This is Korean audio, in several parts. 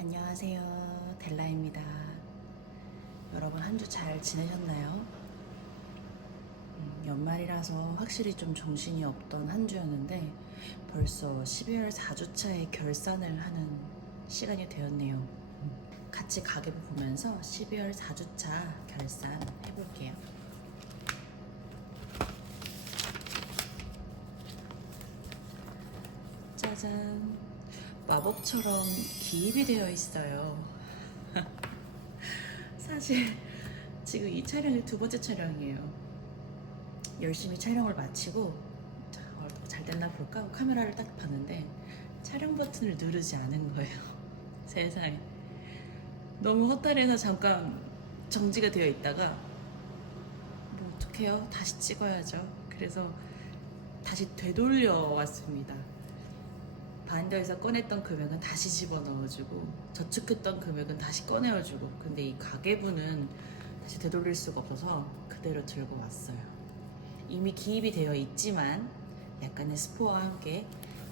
안녕하세요. 델라입니다. 여러분 한 주 잘 지내셨나요? 연말이라서 확실히 좀 정신이 없던 한 주였는데 벌써 12월 4주차의 결산을 하는 시간이 되었네요. 같이 가계부 보면서 12월 4주차 결산 해볼게요. 짜잔! 마법처럼 기입이 되어 있어요. 사실 지금 이 촬영이 두 번째 촬영이에요. 열심히 촬영을 마치고 잘 됐나 볼까 하고 카메라를 딱 봤는데 촬영 버튼을 누르지 않은 거예요. 세상에. 너무 헛다리에서 잠깐 정지가 되어 있다가 뭐 어떡해요? 다시 찍어야죠. 그래서 다시 되돌려 왔습니다. 바인더에서 꺼냈던 금액은 다시 집어넣어주고 저축했던 금액은 다시 꺼내어주고, 근데 이 가계부는 다시 되돌릴 수가 없어서 그대로 들고 왔어요. 이미 기입이 되어 있지만 약간의 스포와 함께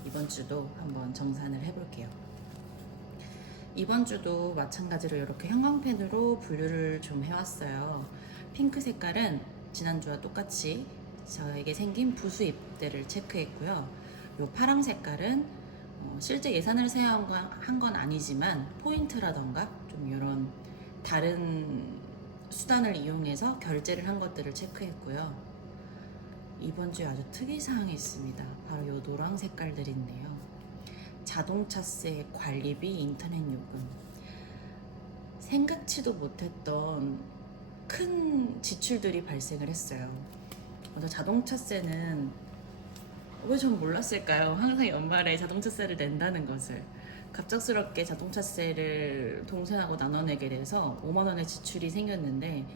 이번 주도 한번 정산을 해볼게요. 이번 주도 마찬가지로 이렇게 형광펜으로 분류를 좀 해왔어요. 핑크 색깔은 지난주와 똑같이 저에게 생긴 부수입대를 체크했고요. 요 파랑 색깔은 실제 예산을 사용한 건 아니지만 포인트라던가 좀 이런 다른 수단을 이용해서 결제를 한 것들을 체크했고요. 이번 주에 아주 특이사항이 있습니다. 바로 이 노랑 색깔들이 있네요. 자동차세, 관리비, 인터넷 요금. 생각지도 못했던 큰 지출들이 발생을 했어요. 먼저 자동차세는 왜 전 몰랐을까요? 항상 연말에 자동차세를 낸다는 것을. 갑작스럽게 자동차세를 동생하고 나눠내게 돼서 5만 원의 지출이 생겼는데,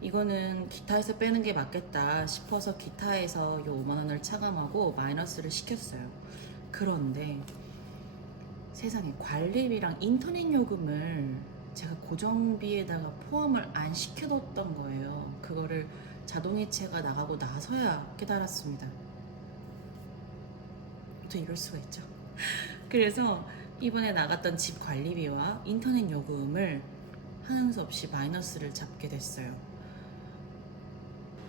이거는 기타에서 빼는 게 맞겠다 싶어서 기타에서 이 5만 원을 차감하고 마이너스를 시켰어요. 그런데 세상에, 관리비랑 인터넷 요금을 제가 고정비에다가 포함을 안 시켜뒀던 거예요. 그거를 자동이체가 나가고 나서야 깨달았습니다. 또 이럴 수가 있죠. 그래서 이번에 나갔던 집 관리비와 인터넷 요금을 하는 수 없이 마이너스를 잡게 됐어요.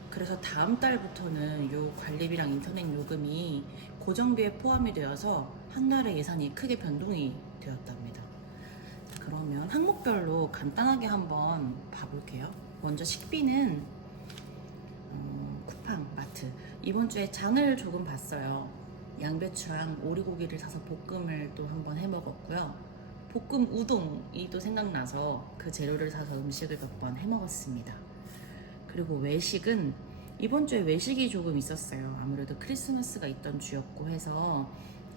그래서 다음 달부터는 요 관리비랑 인터넷 요금이 고정비에 포함이 되어서 한 달에 예산이 크게 변동이 되었답니다. 그러면 항목별로 간단하게 한번 봐볼게요. 먼저 식비는 쿠팡, 마트. 이번 주에 장을 조금 봤어요. 양배추랑 오리고기를 사서 볶음을 또 한번 해 먹었고요. 볶음 우동이 또 생각나서 그 재료를 사서 음식을 몇 번 해 먹었습니다. 그리고 외식은 이번 주에 외식이 조금 있었어요. 아무래도 크리스마스가 있던 주였고 해서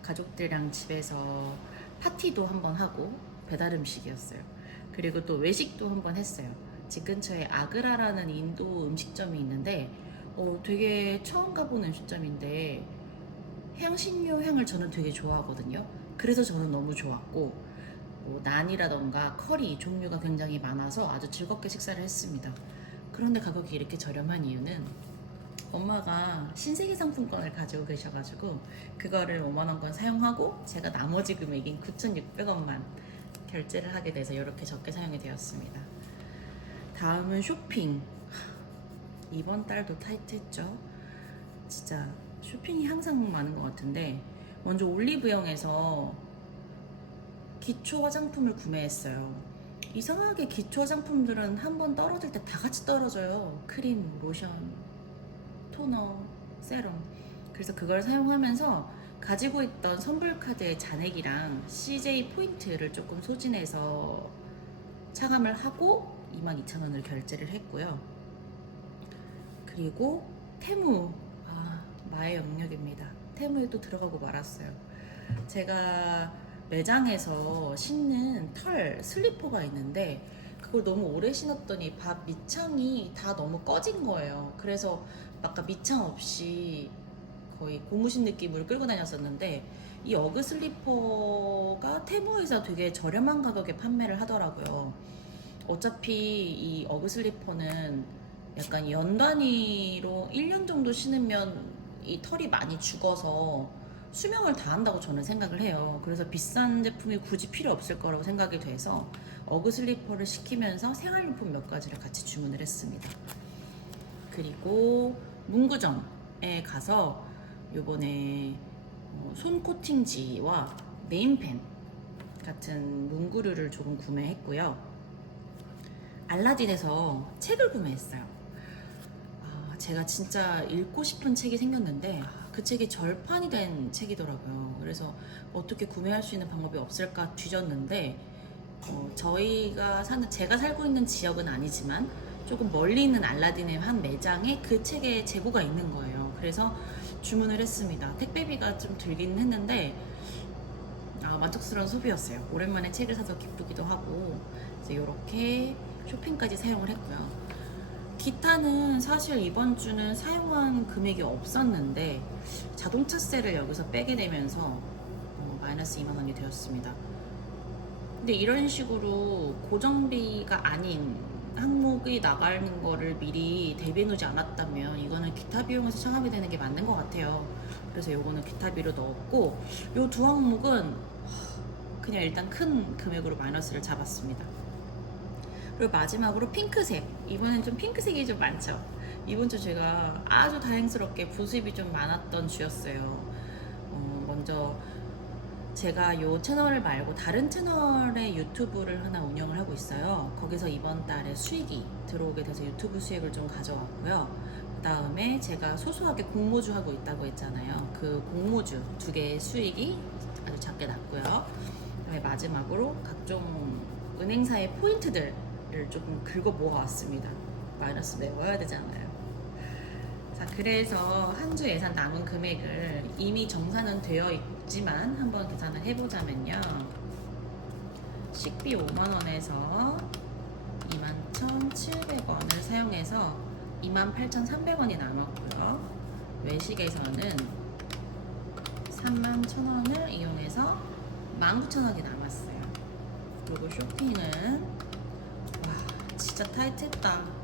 가족들이랑 집에서 파티도 한번 하고 배달 음식이었어요. 그리고 또 외식도 한번 했어요. 집 근처에 아그라라는 인도 음식점이 있는데 되게 처음 가본 음식점인데 향신료 향을 저는 되게 좋아하거든요. 그래서 저는 너무 좋았고, 난이라던가 커리 종류가 굉장히 많아서 아주 즐겁게 식사를 했습니다. 그런데 가격이 이렇게 저렴한 이유는 엄마가 신세계 상품권을 가지고 계셔가지고 그거를 5만 원권 사용하고 제가 나머지 금액인 9,600원만 결제를 하게 돼서 이렇게 적게 사용이 되었습니다. 다음은 쇼핑. 이번 달도 타이트했죠. 진짜 쇼핑이 항상 많은 것 같은데, 먼저 올리브영에서 기초 화장품을 구매했어요. 이상하게 기초 화장품들은 한번 떨어질 때 다 같이 떨어져요. 크림, 로션, 토너, 세럼. 그래서 그걸 사용하면서 가지고 있던 선불카드의 잔액이랑 CJ 포인트를 조금 소진해서 차감을 하고 22,000원을 결제를 했고요. 그리고 테무, 마의 영역입니다. 테무에 또 들어가고 말았어요. 제가 매장에서 신는 털 슬리퍼가 있는데 그걸 너무 오래 신었더니 밥 밑창이 다 너무 꺼진 거예요. 그래서 아까 밑창 없이 거의 고무신 느낌으로 끌고 다녔었는데, 이 어그 슬리퍼가 테무에서 되게 저렴한 가격에 판매를 하더라고요. 어차피 이 어그 슬리퍼는 약간 연 단위로 1년 정도 신으면 이 털이 많이 죽어서 수명을 다한다고 저는 생각을 해요. 그래서 비싼 제품이 굳이 필요 없을 거라고 생각이 돼서 어그 슬리퍼를 시키면서 생활용품 몇 가지를 같이 주문을 했습니다. 그리고 문구점에 가서 요번에 손 코팅지와 네임펜 같은 문구류를 조금 구매했고요. 알라딘에서 책을 구매했어요. 제가 진짜 읽고 싶은 책이 생겼는데 그 책이 절판이 된 책이더라고요. 그래서 어떻게 구매할 수 있는 방법이 없을까 뒤졌는데 제가 살고 있는 지역은 아니지만 조금 멀리 있는 알라딘의 한 매장에 그 책의 재고가 있는 거예요. 그래서 주문을 했습니다. 택배비가 좀 들긴 했는데 만족스러운 소비였어요. 오랜만에 책을 사서 기쁘기도 하고 이제 이렇게 쇼핑까지 사용을 했고요. 기타는 사실 이번 주는 사용한 금액이 없었는데 자동차세를 여기서 빼게 되면서 마이너스 2만 원이 되었습니다. 근데 이런 식으로 고정비가 아닌 항목이 나가는 거를 미리 대비해 놓지 않았다면 이거는 기타 비용에서 차감이 되는 게 맞는 것 같아요. 그래서 요거는 기타비로 넣었고 요 두 항목은 그냥 일단 큰 금액으로 마이너스를 잡았습니다. 그리고 마지막으로 핑크색. 이번엔 좀 핑크색이 좀 많죠. 이번 주 제가 아주 다행스럽게 부수입이 좀 많았던 주였어요. 먼저 제가 요 채널을 말고 다른 채널의 유튜브를 하나 운영을 하고 있어요. 거기서 이번 달에 수익이 들어오게 돼서 유튜브 수익을 좀 가져왔고요. 그 다음에 제가 소소하게 공모주 하고 있다고 했잖아요. 그 공모주 2개의 수익이 아주 작게 났고요. 그다음에 마지막으로 각종 은행사의 포인트들을 조금 긁어 모아왔습니다. 마이너스 메워야 되잖아요. 자, 그래서 한 주 예산 남은 금액을 이미 정산은 되어 있지만 한번 계산을 해보자면요. 식비 5만원에서 21,700원을 사용해서 28,300원이 남았고요. 외식에서는 31,000원을 이용해서 19,000원이 남았어요. 그리고 쇼핑은 진짜 타이트했다.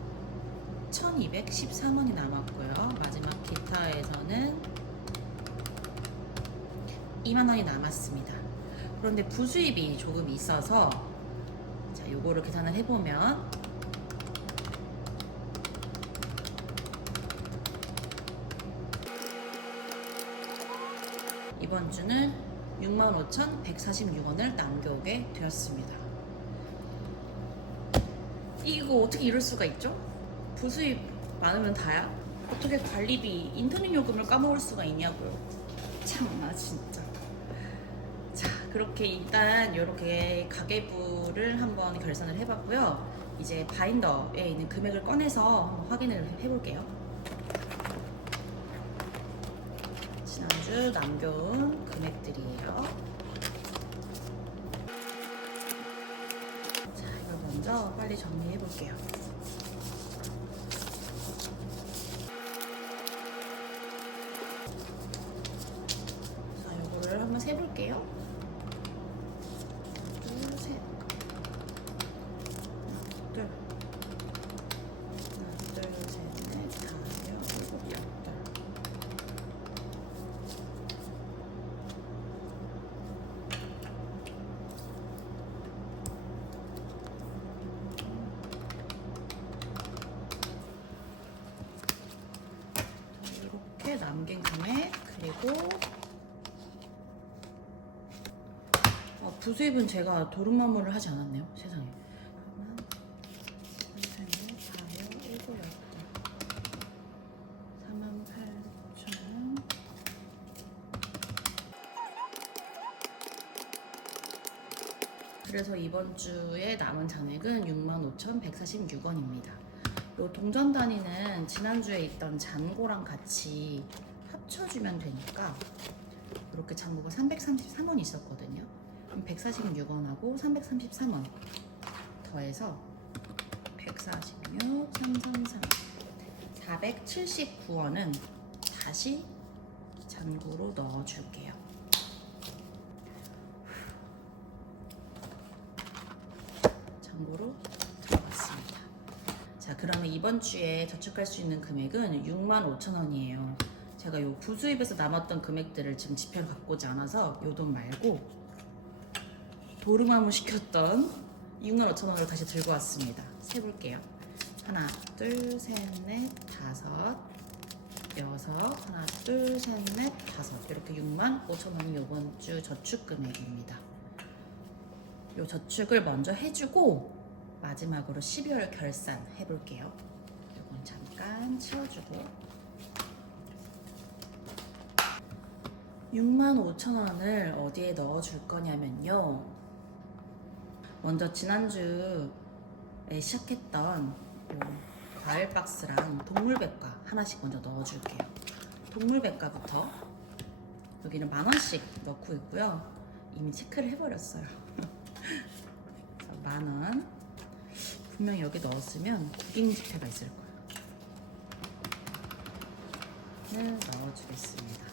1,213원이 남았고요. 마지막 기타에서는 2만원이 남았습니다. 그런데 부수입이 조금 있어서 자, 요거를 계산을 해보면 이번 주는 65,146원을 남겨오게 되었습니다. 이거 어떻게 이럴 수가 있죠? 부수입 많으면 다야? 어떻게 관리비, 인터넷 요금을 까먹을 수가 있냐고요. 참나 진짜. 자, 그렇게 일단 이렇게 가계부를 한번 결산을 해봤고요. 이제 바인더에 있는 금액을 꺼내서 한번 확인을 해볼게요. 지난주 남겨온 금액들이에요. 자, 이걸 먼저 빨리 정리해볼게요. 한번 세볼게요. 둘, 셋. 하나, 둘, 셋, 넷, 다섯, 일곱, 여덟. 이렇게 남긴 금액 그리고 부수입은 제가 도루마무를 하지 않았네요. 세상에. 48,000원. 그래서 이번 주에 남은 잔액은 65,146원입니다. 요 동전 단위는 지난주에 있던 잔고랑 같이 합쳐주면 되니까 이렇게 잔고가 333원 있었거든요. 146원하고 333원 더해서 146, 333, 479원은 다시 잔고로 넣어줄게요. 잔고로 들어갔습니다. 자, 그러면 이번 주에 저축할 수 있는 금액은 65,000원이에요. 제가 요 부수입에서 남았던 금액들을 지금 지폐로 갖고 오지 않아서 요 돈 말고 도루마무 시켰던 65,000원을 다시 들고 왔습니다. 세볼게요. 하나, 둘, 셋, 넷, 다섯, 여섯, 하나, 둘, 셋, 넷, 다섯. 이렇게 65,000원이 요번 주 저축 금액입니다. 요 저축을 먼저 해주고 마지막으로 12월 결산 해볼게요. 요건 잠깐 치워주고 65,000원을 어디에 넣어줄 거냐면요. 먼저 지난주에 시작했던 요 과일 박스랑 동물백과 하나씩 먼저 넣어줄게요. 동물백과부터 여기는 10,000원씩 넣고 있고요. 이미 체크를 해버렸어요. 10,000원. 분명히 여기 넣었으면 고객 지폐가 있을 거예요. 넣어주겠습니다.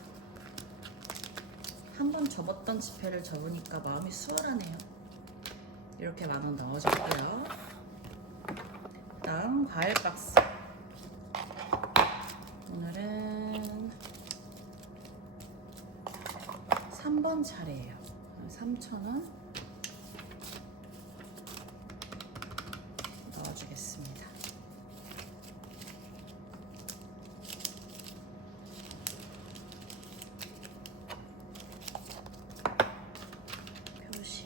한번 접었던 지폐를 접으니까 마음이 수월하네요. 이렇게 10,000원 넣어줄게요. 다음 과일 박스. 오늘은 3번 차례예요. 3,000원 넣어주겠습니다. 표시.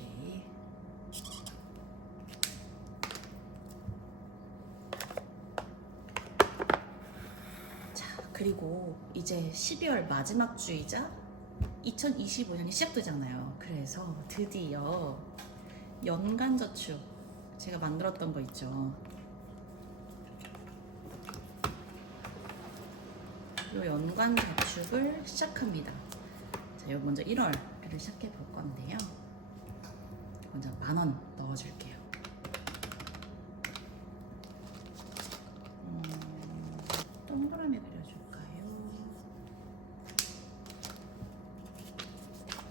자, 그리고 이제 12월 마지막 주이자 2025년이 시작되잖아요. 그래서 드디어 연간저축 제가 만들었던 거 있죠. 이 연간저축을 시작합니다. 자, 여기 먼저 1월을 시작해 볼 건데요. 먼저 10,000원 넣어줄게요. 동그라미 그려줄까요?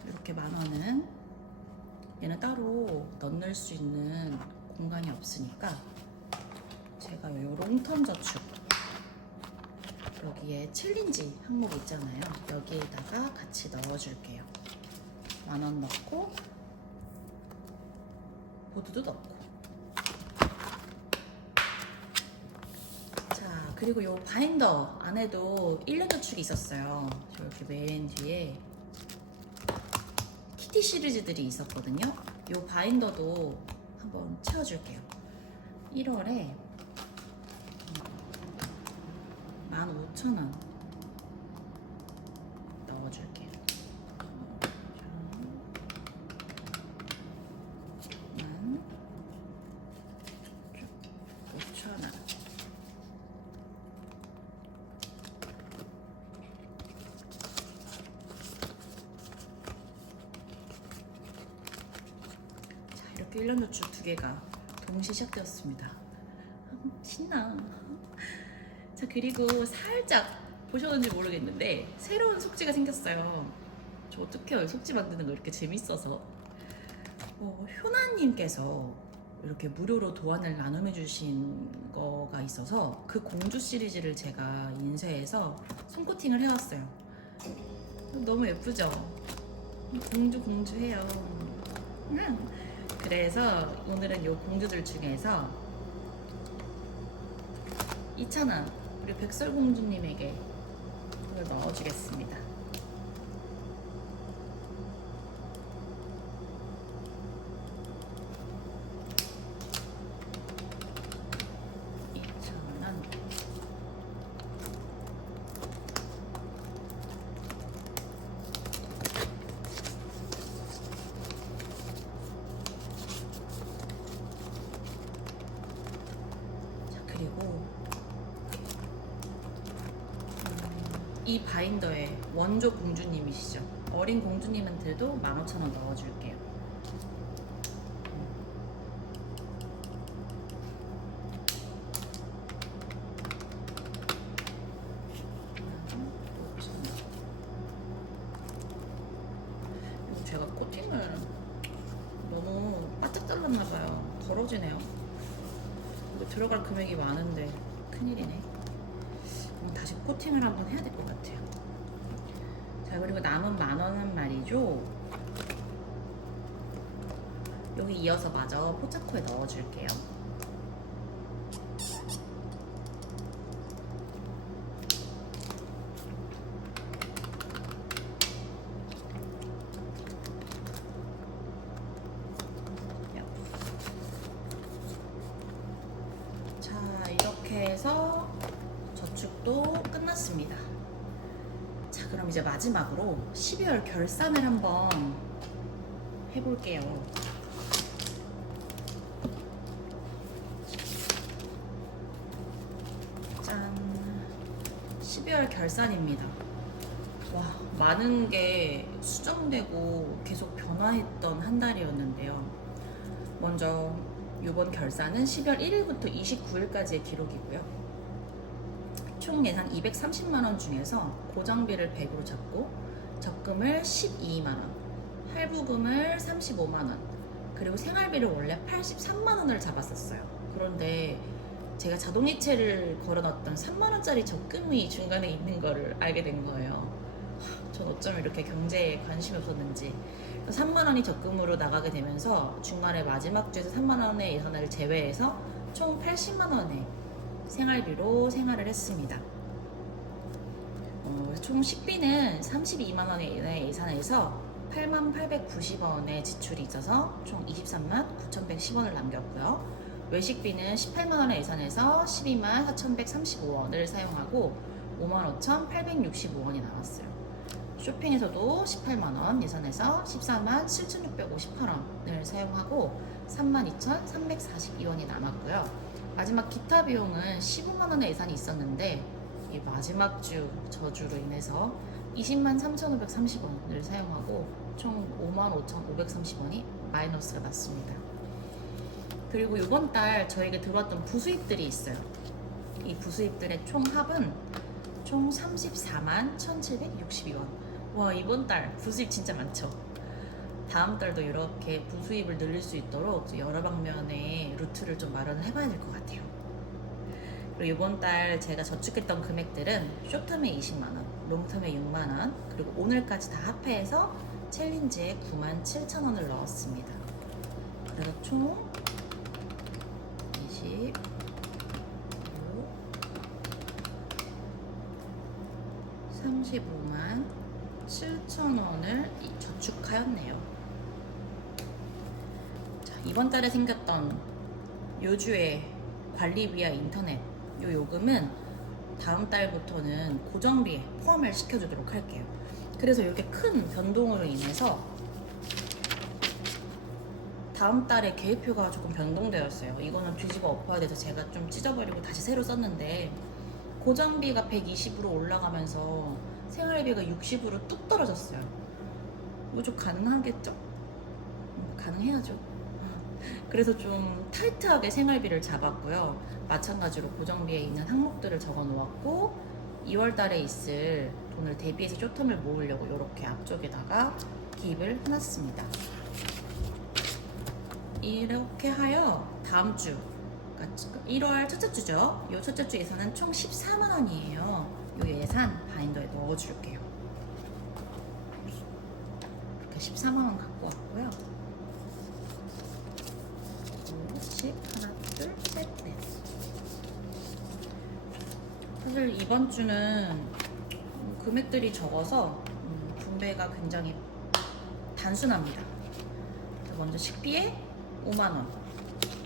이렇게 10,000원은 얘는 따로 넣을 수 있는 공간이 없으니까 제가 이 롱텀 저축 여기에 챌린지 항목 있잖아요. 여기에다가 같이 넣어줄게요. 10,000원 넣고 보드도 넣고. 자, 그리고 이 바인더 안에도 1년 저축이 있었어요. 이렇게 맨 뒤에 키티 시리즈들이 있었거든요. 이 바인더도 한번 채워줄게요. 1월에 15,000원 넣어줄게요. 15,000원. 자, 이렇게 1년 저축 2개가 동시에 시작되었습니다. 신나. 자, 그리고 살짝 보셨는지 모르겠는데 새로운 속지가 생겼어요. 저 어떡해요. 속지 만드는 거 이렇게 재밌어서. 효나님께서 이렇게 무료로 도안을 나눔해 주신 거가 있어서 그 공주 시리즈를 제가 인쇄해서 손코팅을 해왔어요. 너무 예쁘죠? 공주 해요. 그래서 오늘은 이 공주들 중에서 2,000원 우리 백설공주님에게 이걸 넣어주겠습니다. 그리고 이 바인더에 원조 공주님이시죠. 어린 공주님한테도 15,000원 넣어줄게요. 이거 제가 코팅을 너무 바짝 잘랐나봐요. 더러지네요. 들어갈 금액이 많은데 큰일이네. 그럼 다시 코팅을 한번 해야 될 것 같아요. 자, 그리고 남은 10,000원은 말이죠. 여기 이어서 마저 포차코에 넣어줄게요. 자, 이렇게 해서 저축도 끝났습니다. 자, 그럼 이제 마지막으로 12월 결산을 한번 해볼게요. 짠, 12월 결산입니다. 와, 많은 게 수정되고 계속 변화했던 한 달이었는데요. 먼저 이번 결산은 12월 1일부터 29일까지의 기록이고요. 총 예산 230만 원 중에서 고정비를 100으로 잡고 적금을 12만 원, 할부금을 35만 원, 그리고 생활비를 원래 83만 원을 잡았었어요. 그런데 제가 자동이체를 걸어놨던 3만 원짜리 적금이 중간에 있는 거를 알게 된 거예요. 전 어쩜 이렇게 경제에 관심이 없었는지 3만 원이 적금으로 나가게 되면서 중간에 마지막 주에서 3만 원의 예산을 제외해서 총 80만 원의 생활비로 생활을 했습니다. 총 식비는 32만 원의 예산에서 8만 890원의 지출이 있어서 총 23만 9,110원을 남겼고요. 외식비는 18만 원의 예산에서 12만 4,135원을 사용하고 5만 5,865원이 남았어요. 쇼핑에서도 18만 원 예산에서 14만 7,658원을 사용하고 3만 2,342원이 남았고요. 마지막 기타 비용은 15만 원의 예산이 있었는데 이 마지막 주 저주로 인해서 20만 3,530원을 사용하고 총 5만 5,530원이 마이너스가 났습니다. 그리고 이번 달 저에게 들어왔던 부수입들이 있어요. 이 부수입들의 총 합은 총 34만 1,762원. 와, 이번 달 부수입 진짜 많죠? 다음 달도 이렇게 부수입을 늘릴 수 있도록 여러 방면의 루트를 좀 마련을 해봐야 될 것 같아요. 그리고 이번 달 제가 저축했던 금액들은 쇼텀에 20만원, 롱텀에 6만원, 그리고 오늘까지 다 합해서 챌린지에 9만 7천원을 넣었습니다. 그래서 총 20, 35만 7천원을 저축하였네요. 자, 이번 달에 생겼던 요주의 관리비와 인터넷 요 요금은 다음 달부터는 고정비에 포함을 시켜주도록 할게요. 그래서 이렇게 큰 변동으로 인해서 다음 달에 계획표가 조금 변동되었어요. 이거는 뒤집어 엎어야 돼서 제가 좀 찢어버리고 다시 새로 썼는데 고정비가 120으로 올라가면서 생활비가 60으로 뚝 떨어졌어요. 이거 좀 가능하겠죠? 가능해야죠. 그래서 좀 타이트하게 생활비를 잡았고요. 마찬가지로 고정비에 있는 항목들을 적어 놓았고 2월 달에 있을 돈을 대비해서 쇼텀을 모으려고 이렇게 앞쪽에다가 기입을 해놨습니다. 이렇게 하여 다음 주 1월 첫째 주죠. 이 첫째 주 예산은 총 14만 원이에요. 이 예산 바인더에 넣어줄게요. 이렇게 14만 원 갖고 왔고요. 10, 하나, 둘, 셋, 넷. 사실 이번 주는 금액들이 적어서 분배가 굉장히 단순합니다. 먼저 식비에 5만 원.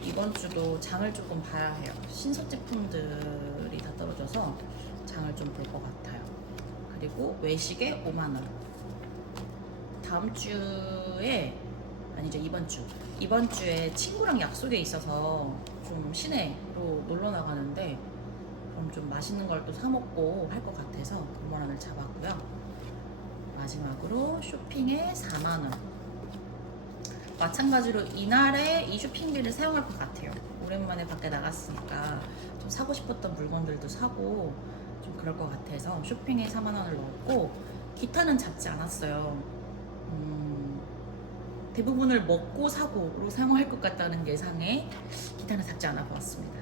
이번 주도 장을 조금 봐야 해요. 신석 제품들이 다 떨어져서 장을 좀 볼 것 같아요. 그리고 외식에 5만 원. 다음 주에 아니죠, 이번 주에 친구랑 약속에 있어서 좀 시내로 놀러 나가는데 그럼 좀 맛있는 걸 또 사 먹고 할 것 같아서 5만 원을 잡았고요. 마지막으로 쇼핑에 4만 원. 마찬가지로 이날에 이 쇼핑비를 사용할 것 같아요. 오랜만에 밖에 나갔으니까 좀 사고 싶었던 물건들도 사고 좀 그럴 것 같아서 쇼핑에 4만 원을 넣었고 기타는 잡지 않았어요. 대부분을 먹고 사고로 사용할 것 같다는 예상에 기타는 잡지 않아 보았습니다.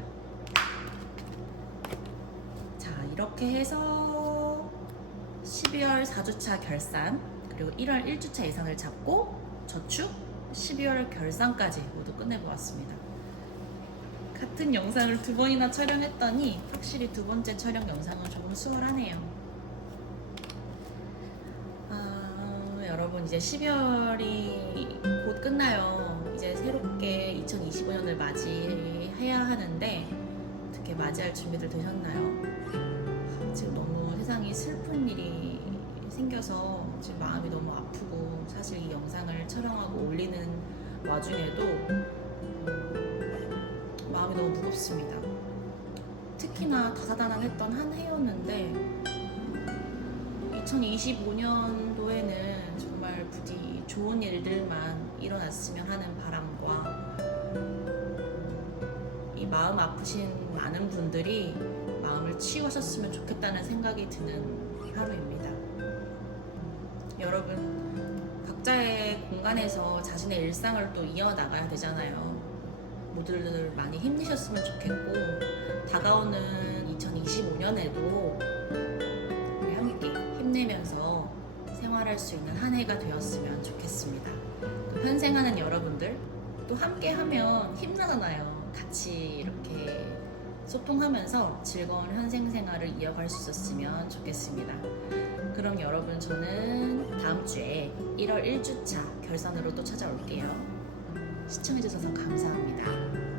자, 이렇게 해서 12월 4주차 결산, 그리고 1월 1주차 예상을 잡고 저축, 12월 결산까지 모두 끝내보았습니다. 같은 영상을 두 번이나 촬영했더니 확실히 두 번째 촬영 영상은 조금 수월하네요. 여러분, 이제 12월이 곧 끝나요. 이제 새롭게 2025년을 맞이해야 하는데 어떻게 맞이할 준비들 되셨나요? 지금 너무 세상이 슬픈 일이 생겨서 지금 마음이 너무 아프고, 사실 이 영상을 촬영하고 올리는 와중에도 마음이 너무 무겁습니다. 특히나 다사다난했던 한 해였는데 2025년도에는 정말 부디 좋은 일들만 일어났으면 하는 바람과, 이 마음 아프신 많은 분들이 마음을 치유하셨으면 좋겠다는 생각이 드는 하루입니다. 여러분, 각자의 공간에서 자신의 일상을 또 이어나가야 되잖아요. 모두들 많이 힘내셨으면 좋겠고, 다가오는 2025년에도 우리 함께 힘내면서 생활할 수 있는 한 해가 되었으면 좋겠습니다. 또 현생하는 여러분들, 또 함께 하면 힘나잖아요. 같이 이렇게 소통하면서 즐거운 현생 생활을 이어갈 수 있었으면 좋겠습니다. 그럼 여러분, 저는 다음 주에 1월 1주차 결산으로 또 찾아올게요. 시청해주셔서 감사합니다.